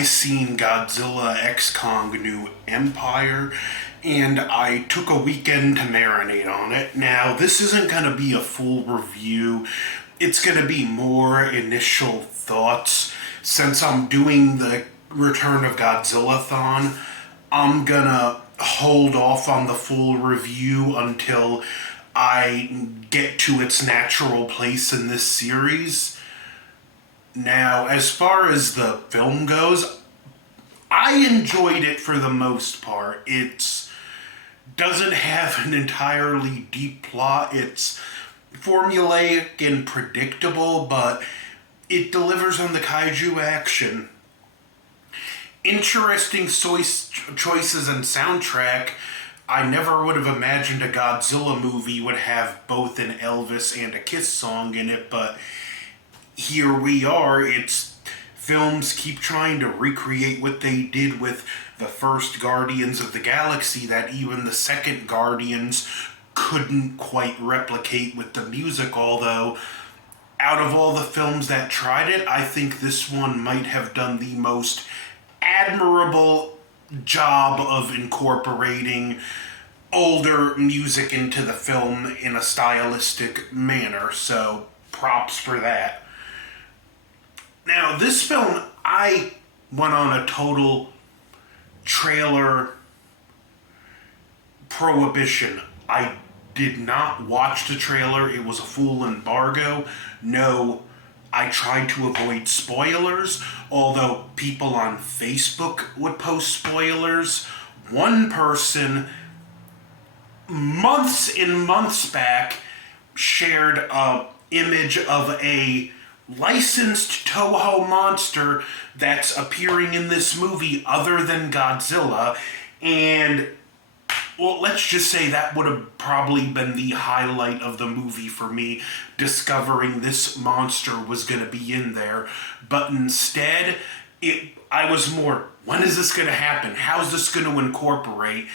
I seen Godzilla X Kong New Empire, and I took a weekend to marinate on it. Now, this isn't going to be a full review. It's going to be more initial thoughts. Since I'm doing the Return of Godzilla-thon, I'm going to hold off on the full review until I get to its natural place in this series. Now, as far as the film goes, I enjoyed it for the most part. It doesn't have an entirely deep plot. It's formulaic and predictable, but it delivers on the kaiju action. Interesting choices and soundtrack. I never would have imagined a Godzilla movie would have both an Elvis and a Kiss song in it, but here we are. It's films keep trying to recreate what they did with the first Guardians of the Galaxy that even the second Guardians couldn't quite replicate with the music, although out of all the films that tried it, I think this one might have done the most admirable job of incorporating older music into the film in a stylistic manner, so props for that. Now, this film, I went on a total trailer prohibition. I did not watch the trailer. It was a full embargo. No, I tried to avoid spoilers, although people on Facebook would post spoilers. One person, months and months back, shared an image of a licensed Toho monster that's appearing in this movie other than Godzilla, and well, let's just say that would have probably been the highlight of the movie for me, discovering this monster was going to be in there. But instead, I was more, when is this going to happen? How's this going to incorporate?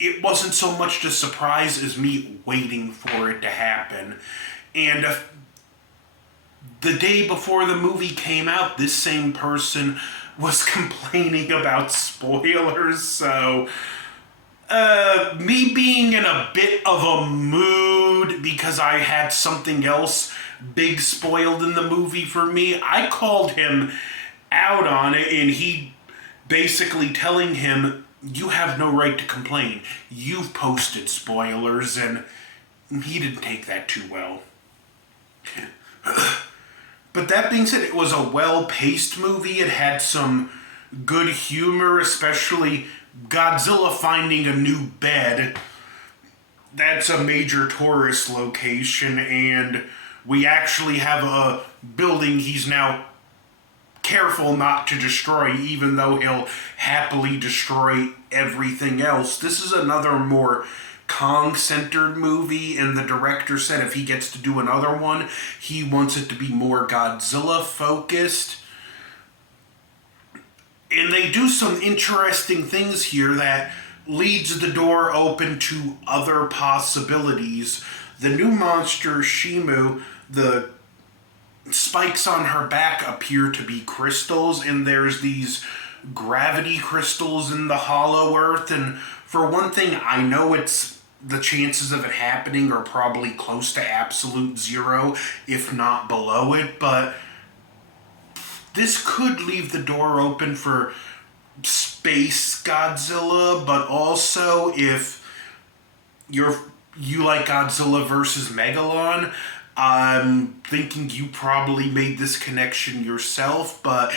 It wasn't so much the surprise as me waiting for it to happen. And the day before the movie came out, this same person was complaining about spoilers, so me being in a bit of a mood because I had something else big spoiled in the movie for me, I called him out on it, and he basically telling him, you have no right to complain. You've posted spoilers, and he didn't take that too well. But that being said, it was a well-paced movie. It had some good humor, especially Godzilla finding a new bed. That's a major tourist location, and we actually have a building he's now careful not to destroy, even though he'll happily destroy everything else. This is another more Kong-centered movie, and the director said if he gets to do another one, he wants it to be more Godzilla-focused. And they do some interesting things here that leads the door open to other possibilities. The new monster, Shimu, the spikes on her back appear to be crystals, and there's these gravity crystals in the hollow earth. And for one thing, I know the chances of it happening are probably close to absolute zero, if not below it, but this could leave the door open for space Godzilla, but also if you like Godzilla versus Megalon, I'm thinking you probably made this connection yourself, but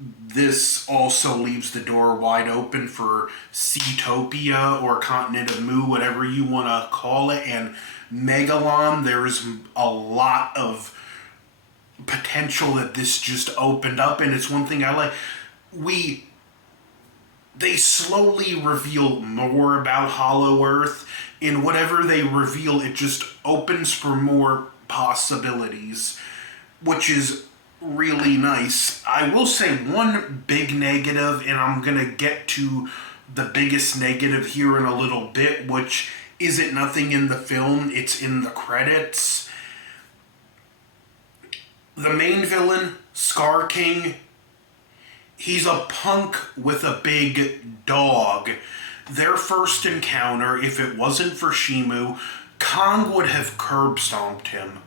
this also leaves the door wide open for Seatopia or Continent of Mu, whatever you want to call it, and Megalon. There's a lot of potential that this just opened up, and it's one thing I like. They slowly reveal more about Hollow Earth, and whatever they reveal, it just opens for more possibilities, which is really nice. I will say one big negative, and I'm gonna get to the biggest negative here in a little bit, which isn't nothing in the film, it's in the credits. The main villain, Scar King, He's a punk with a big dog. Their first encounter, if it wasn't for Shimu, Kong would have curb stomped him.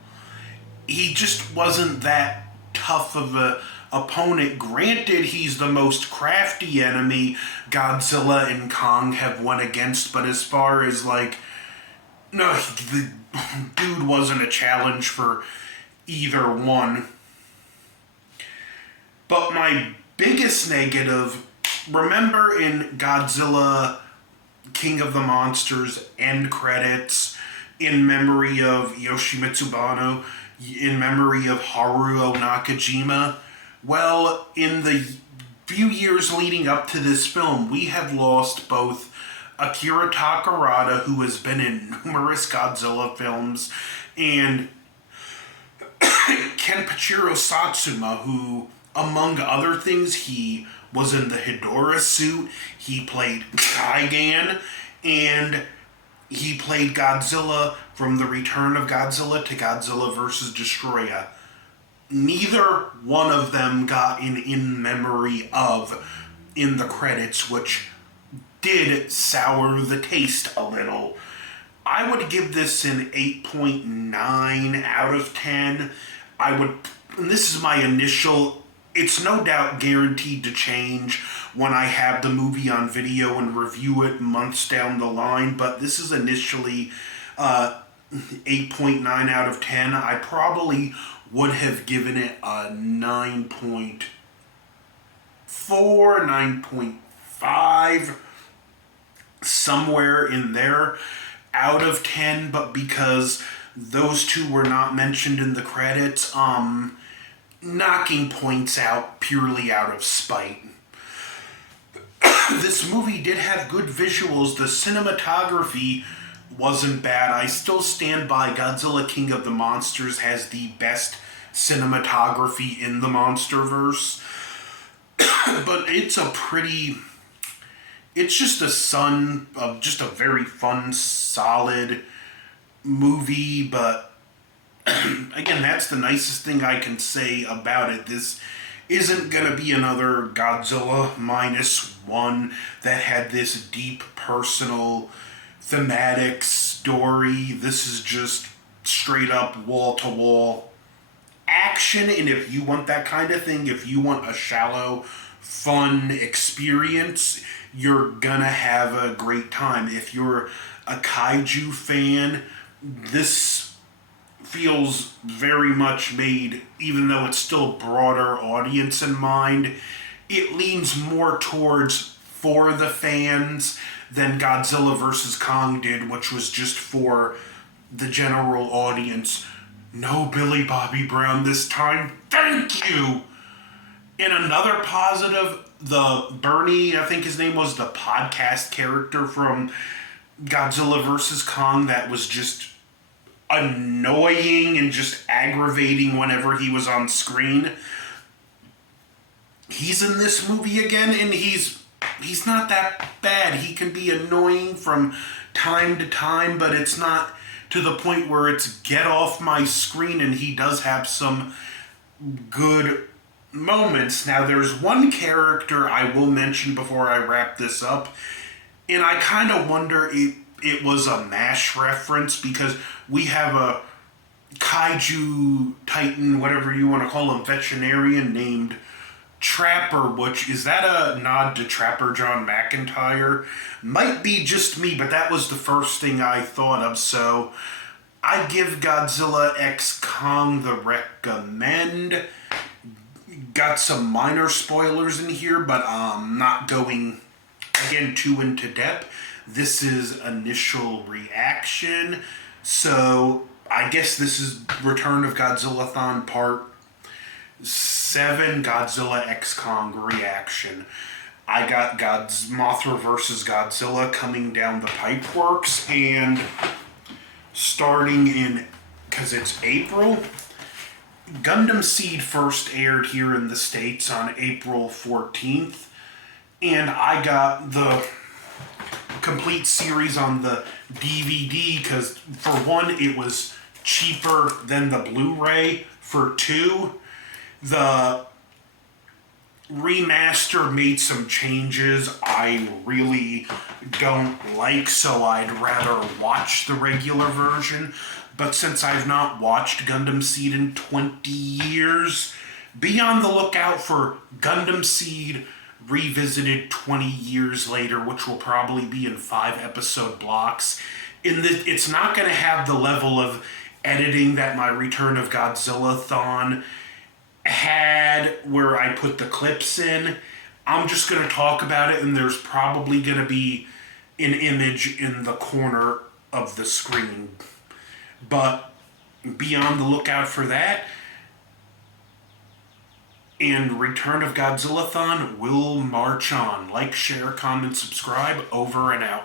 He just wasn't that tough of a opponent. Granted, he's the most crafty enemy Godzilla and Kong have won against, but as far as like, no, the dude wasn't a challenge for either one. But my biggest negative, remember in Godzilla King of the Monsters end credits, in memory of Yoshimitsu Banno, in memory of Haruo Nakajima? Well, in the few years leading up to this film, we have lost both Akira Takarada, who has been in numerous Godzilla films, and Kenpachiro Satsuma, who, among other things, he was in the Hedorah suit, he played Gigan, and he played Godzilla from The Return of Godzilla to Godzilla vs. Destroya. Neither one of them got an in memory of in the credits, which did sour the taste a little. I would give this an 8.9 out of 10. And this is my initial, it's no doubt guaranteed to change when I have the movie on video and review it months down the line, but this is initially 8.9 out of 10. I probably would have given it a 9.4, 9.5, somewhere in there out of 10, but because those two were not mentioned in the credits, knocking points out purely out of spite. This movie did have good visuals. The cinematography wasn't bad. I still stand by Godzilla King of the Monsters has the best cinematography in the MONSTERVERSE. But it's just a very fun, solid movie, but again, that's the nicest thing I can say about it. This isn't gonna be another Godzilla -1 that had this deep, personal, thematic story. This is just straight up wall-to-wall action, and if you want that kind of thing, if you want a shallow, fun experience, you're gonna have a great time. If you're a Kaiju fan, this feels very much made, even though it's still broader audience in mind, it leans more towards for the fans than Godzilla vs. Kong did, which was just for the general audience. No Billy Bobby Brown this time, thank you! And another positive, the Bernie, I think his name was, the podcast character from Godzilla vs. Kong that was just annoying and just aggravating whenever he was on screen. He's in this movie again, and he's not that bad. He can be annoying from time to time, but it's not to the point where it's get off my screen, and he does have some good moments. Now, there's one character I will mention before I wrap this up, and I kind of wonder if it was a MASH reference, because we have a Kaiju Titan, whatever you want to call him, veterinarian named Trapper, which, is that a nod to Trapper John McIntyre? Might be just me, but that was the first thing I thought of, so I give Godzilla X Kong the recommend. Got some minor spoilers in here, but not going, again, too into depth. This is initial reaction, so I guess this is Return of Godzilla-thon Part 7, Godzilla X Kong reaction. I got Mothra vs. Godzilla coming down the pipeworks, and starting in, because it's April, Gundam Seed first aired here in the States on April 14th, and I got the complete series on the DVD because, for one, it was cheaper than the Blu-ray. For two, the remaster made some changes I really don't like, so I'd rather watch the regular version. But since I've not watched Gundam Seed in 20 years, be on the lookout for Gundam Seed Revisited 20 years later, which will probably be in 5-episode blocks. It's not going to have the level of editing that my Return of Godzilla-thon had, where I put the clips in. I'm just going to talk about it, and there's probably going to be an image in the corner of the screen. But be on the lookout for that. And Return of Godzilla-thon will march on. Like, share, comment, subscribe. Over and out.